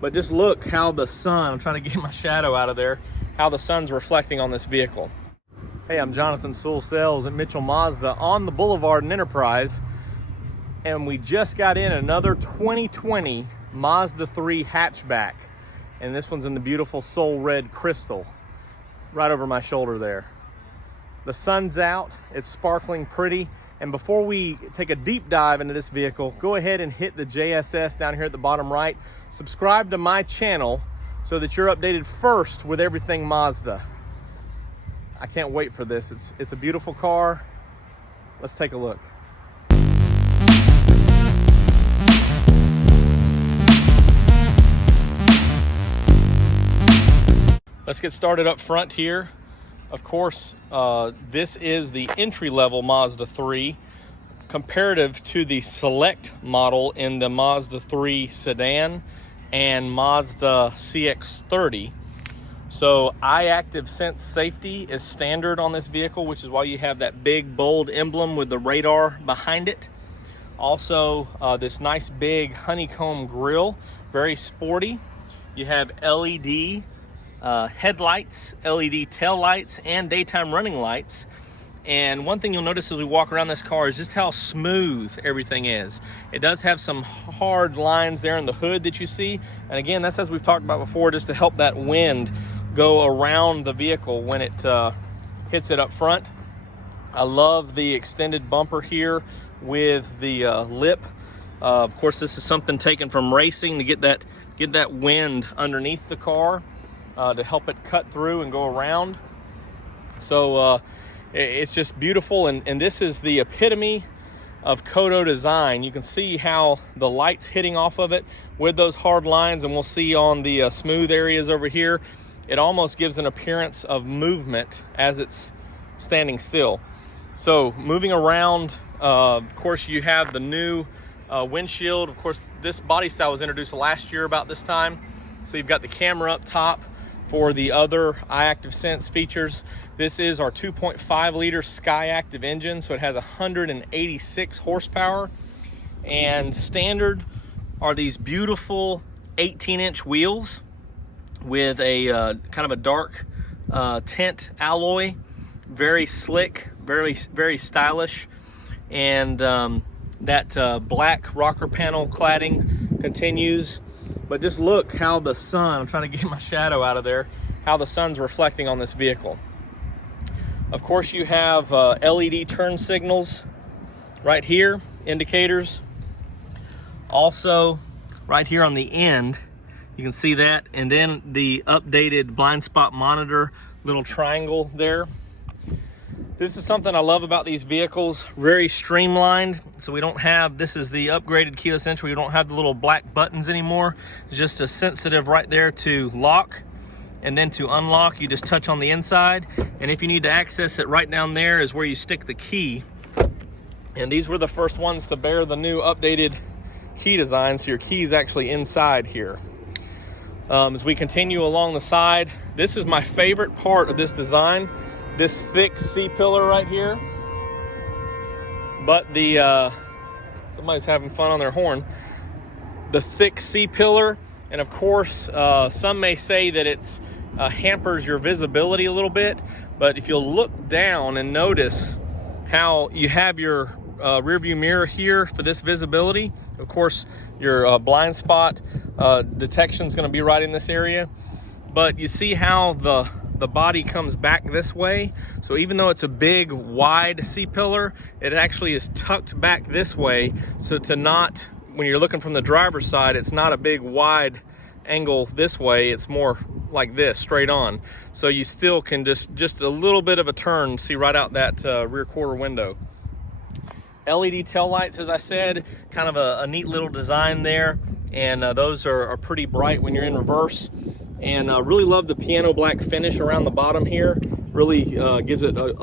But just look how the sun, I'm trying to get my shadow out of there, how the sun's reflecting on this vehicle. Hey, I'm Jonathan Sewell Sales at Mitchell Mazda on the Boulevard in Enterprise, and we just got in another 2020 Mazda 3 Hatchback, and this one's in the beautiful soul red crystal right over my shoulder there. The sun's out, it's sparkling pretty, and before we take a deep dive into this vehicle, go ahead and hit the JSS down here at the bottom right. Subscribe to my channel so that you're updated first with everything Mazda. I can't wait for this. It's a beautiful car. Let's take a look. Let's get started up front here. Of course, this is the entry-level Mazda 3 comparative to the Select model in the Mazda 3 sedan and Mazda CX-30. So iActive Sense safety is standard on this vehicle, which is why you have that big bold emblem with the radar behind it. Also, this nice big honeycomb grille, very sporty. You have LED headlights, LED tail lights, and daytime running lights. And one thing you'll notice as we walk around this car is just how smooth everything is. It does have some hard lines there in the hood that you see. And again, that's as we've talked about before, just to help that wind go around the vehicle when it hits it up front. I love the extended bumper here with the lip. Of course, this is something taken from racing to get that wind underneath the car to help it cut through and go around. So it's just beautiful, and this is the epitome of Kodo design. You can see how the light's hitting off of it with those hard lines, and we'll see on the smooth areas over here, it almost gives an appearance of movement as it's standing still. So moving around, of course, you have the new windshield. Of course, this body style was introduced last year about this time. So you've got the camera up top for the other iActive Sense features. This is our 2.5 liter SkyActiv engine, so it has 186 horsepower. And standard are these beautiful 18-inch wheels with a kind of a dark tint alloy. Very slick, very stylish. And that black rocker panel cladding continues. But just look how the sun, I'm trying to get my shadow out of there, how the sun's reflecting on this vehicle. Of course, you have LED turn signals right here, indicators. Also, right here on the end, you can see that. And then the updated blind spot monitor, little triangle there. This is something I love about these vehicles, very streamlined. So we don't have, this is the upgraded keyless entry. We don't have the little black buttons anymore. It's just a sensitive right there to lock, and then to unlock, you just touch on the inside. And if you need to access it, right down there is where you stick the key. And these were the first ones to bear the new updated key design. So your key is actually inside here. As we continue along the side, this is my favorite part of this design. This thick C-pillar right here, but the somebody's having fun on their horn. The thick C-pillar, and of course, some may say that it's hampers your visibility a little bit. But if you'll look down and notice how you have your rear view mirror here for this visibility. Of course, your blind spot detection is going to be right in this area. But you see how the body comes back this way. So even though it's a big wide C-pillar, it actually is tucked back this way. So to not, when you're looking from the driver's side, it's not a big wide angle this way. It's more like this, straight on. So you still can just a little bit of a turn, see right out that rear quarter window. LED tail lights, as I said, kind of a neat little design there. And those are pretty bright when you're in reverse. And really love the piano black finish around the bottom here. Really gives it a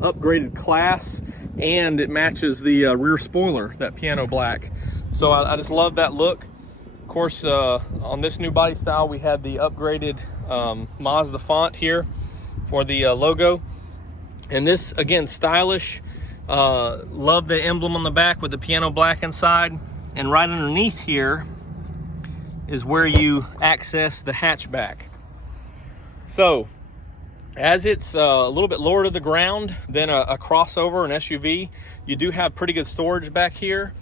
upgraded class, and it matches the rear spoiler, that piano black. So I just love that look. Of course, on this new body style, we had the upgraded Mazda font here for the logo. And this, again, stylish. Love the emblem on the back with the piano black inside. And right underneath here, is where you access the hatchback. So as it's a little bit lower to the ground than a crossover, an SUV, you do have pretty good storage back here.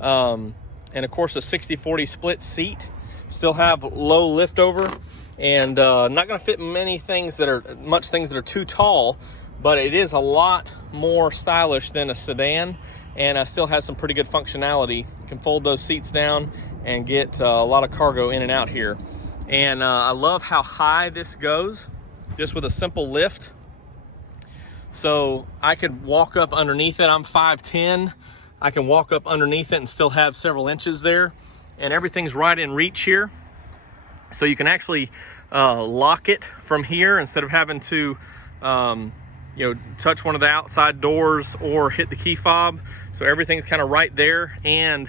And of course a 60-40 split seat. Still have low liftover, and not going to fit much things that are too tall, but it is a lot more stylish than a sedan, and still has some pretty good functionality. You can fold those seats down and get a lot of cargo in and out here. And I love how high this goes, just with a simple lift. So I could walk up underneath it. I'm 5'10". I can walk up underneath it and still have several inches there. And everything's right in reach here. So you can actually lock it from here instead of having to touch one of the outside doors or hit the key fob. So everything's kind of right there, and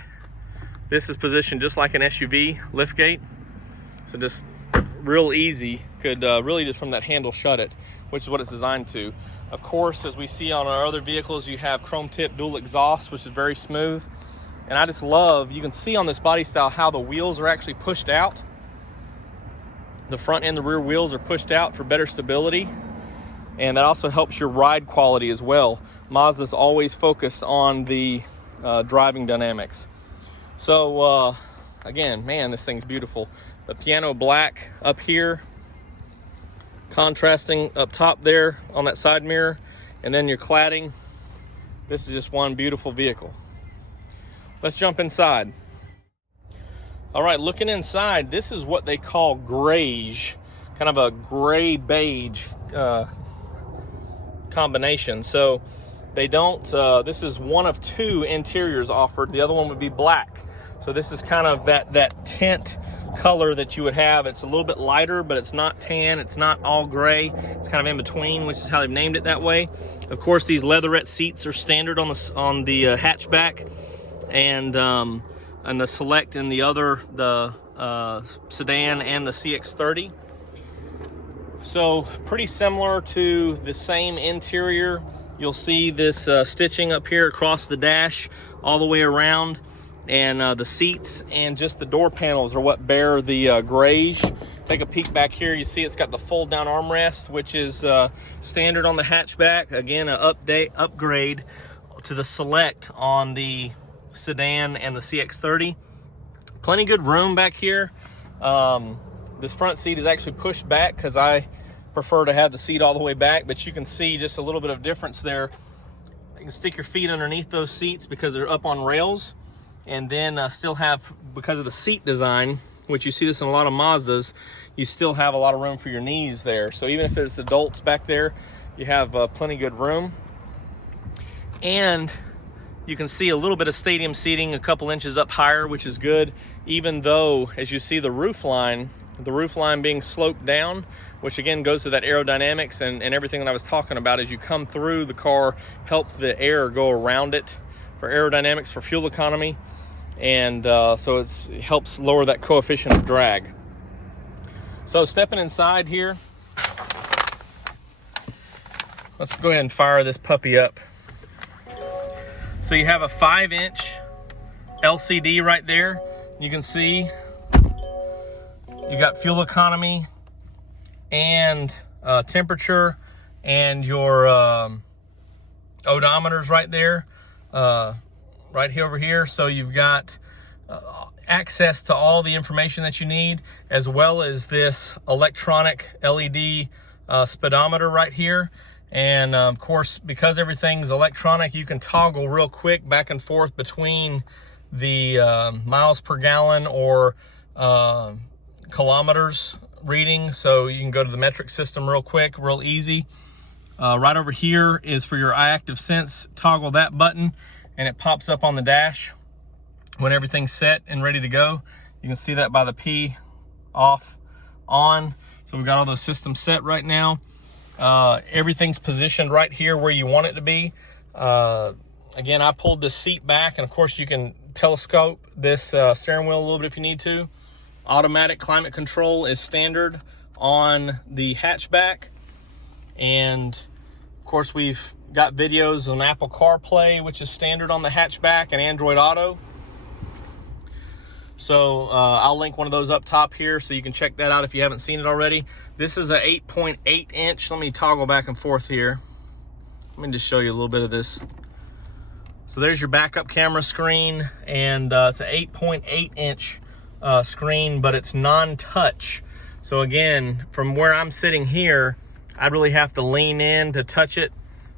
this is positioned just like an SUV liftgate. So just real easy, could really just from that handle shut it, which is what it's designed to. Of course, as we see on our other vehicles, you have chrome tip dual exhaust, which is very smooth. And I just love, you can see on this body style how the wheels are actually pushed out. The front and the rear wheels are pushed out for better stability. And that also helps your ride quality as well. Mazda's always focused on the driving dynamics. So again, man, this thing's beautiful. The piano black up here, contrasting up top there on that side mirror, and then your cladding. This is just one beautiful vehicle. Let's jump inside. All right, looking inside, this is what they call grayish, kind of a gray beige combination. So they don't, this is one of two interiors offered. The other one would be black. So this is kind of that tint color that you would have. It's a little bit lighter, but it's not tan. It's not all gray. It's kind of in between, which is how they've named it that way. Of course, these leatherette seats are standard on the hatchback, and the Select and the sedan and the CX-30. So pretty similar to the same interior. You'll see this stitching up here across the dash all the way around, and the seats and just the door panels are what bear the grayish. Take a peek back here. You see it's got the fold down armrest, which is standard on the hatchback. Again, an upgrade to the Select on the sedan and the CX-30. Plenty good room back here. This front seat is actually pushed back because I prefer to have the seat all the way back, but you can see just a little bit of difference there. You can stick your feet underneath those seats because they're up on rails, and then still have, because of the seat design, which you see this in a lot of Mazdas, you still have a lot of room for your knees there. So even if there's adults back there, you have plenty good room. And you can see a little bit of stadium seating a couple inches up higher, which is good, even though, as you see the roof line being sloped down, which again goes to that aerodynamics and everything that I was talking about. As you come through the car, help the air go around it for aerodynamics, for fuel economy, and so it helps lower that coefficient of drag. So stepping inside here, let's go ahead and fire this puppy up. So you have a 5-inch LCD right there. You can see you got fuel economy and temperature and your odometers right there, right here over here. So you've got access to all the information that you need, as well as this electronic LED speedometer right here. And of course, because everything's electronic, you can toggle real quick back and forth between the miles per gallon or kilometers reading. So you can go to the metric system real quick, real easy. Right over here is for your iActive Sense. Toggle that button and it pops up on the dash when everything's set and ready to go. You can see that by the P, off, on. So we've got all those systems set right now. Everything's positioned right here where you want it to be. Again, I pulled this seat back, and of course you can telescope this steering wheel a little bit if you need to. Automatic climate control is standard on the hatchback, and of course we've got videos on Apple CarPlay, which is standard on the hatchback, and Android Auto. So I'll link one of those up top here so you can check that out if you haven't seen it already. This is a 8.8 inch. Let me toggle back and forth here. Let me just show you a little bit of this. So there's your backup camera screen, and it's an 8.8 inch screen, but it's non-touch. So again, from where I'm sitting here, I'd really have to lean in to touch it.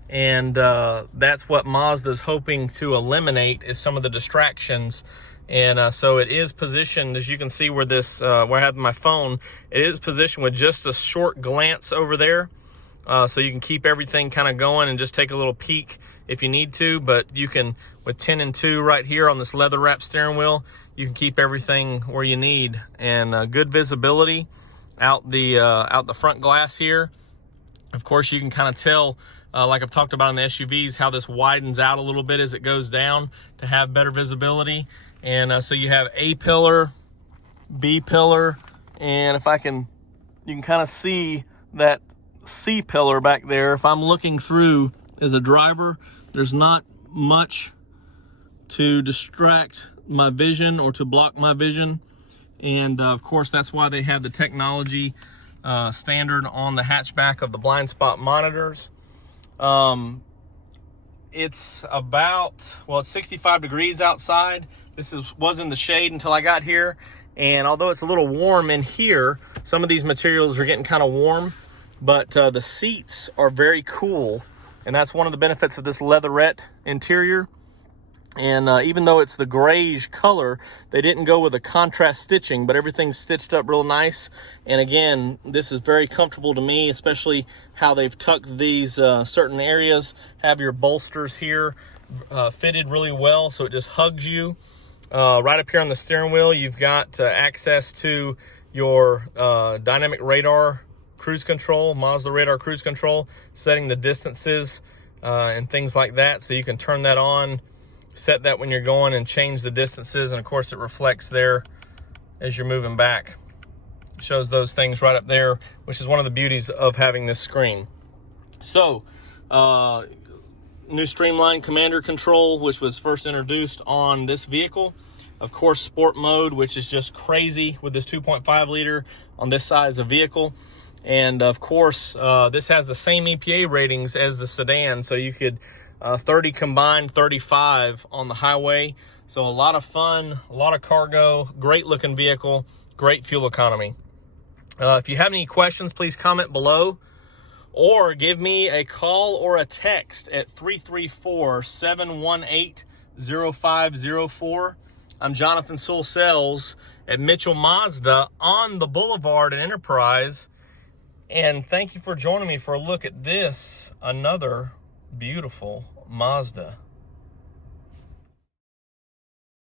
And that's what Mazda's hoping to eliminate, is some of the distractions. And so it is positioned, as you can see where this, where I have my phone, it is positioned with just a short glance over there. So you can keep everything kind of going and just take a little peek if you need to. But you can, with 10 and 2 right here on this leather wrap steering wheel, you can keep everything where you need. And good visibility out the front glass here. Of course, you can kind of tell, like I've talked about in the SUVs, how this widens out a little bit as it goes down to have better visibility. And so you have A pillar, B pillar, and if I can, you can kind of see that C pillar back there. If I'm looking through as a driver, there's not much to distract my vision or to block my vision. And of course, that's why they have the technology standard on the hatchback of the blind spot monitors. It's about, well, it's 65 degrees outside. This was in the shade until I got here. And although it's a little warm in here, some of these materials are getting kind of warm, but the seats are very cool. And that's one of the benefits of this leatherette interior. And even though it's the grayish color, they didn't go with a contrast stitching, but everything's stitched up real nice. And again, this is very comfortable to me, especially how they've tucked these certain areas. Have your bolsters here fitted really well, so it just hugs you. Right up here on the steering wheel, you've got access to your dynamic radar cruise control, Mazda radar cruise control, setting the distances and things like that. So you can turn that on, set that when you're going, and change the distances. And of course it reflects there as you're moving back. It shows those things right up there, which is one of the beauties of having this screen. So new streamlined commander control, which was first introduced on this vehicle. Of course, sport mode, which is just crazy with this 2.5 liter on this size of vehicle. And of course, this has the same EPA ratings as the sedan, so you could 30 combined, 35 on the highway. So a lot of fun, a lot of cargo, great looking vehicle, great fuel economy. If you have any questions, please comment below, or give me a call or a text at 334-718-0504. I'm Jonathan Sewell Sales at Mitchell Mazda on the Boulevard in Enterprise. And thank you for joining me for a look at this, another beautiful Mazda.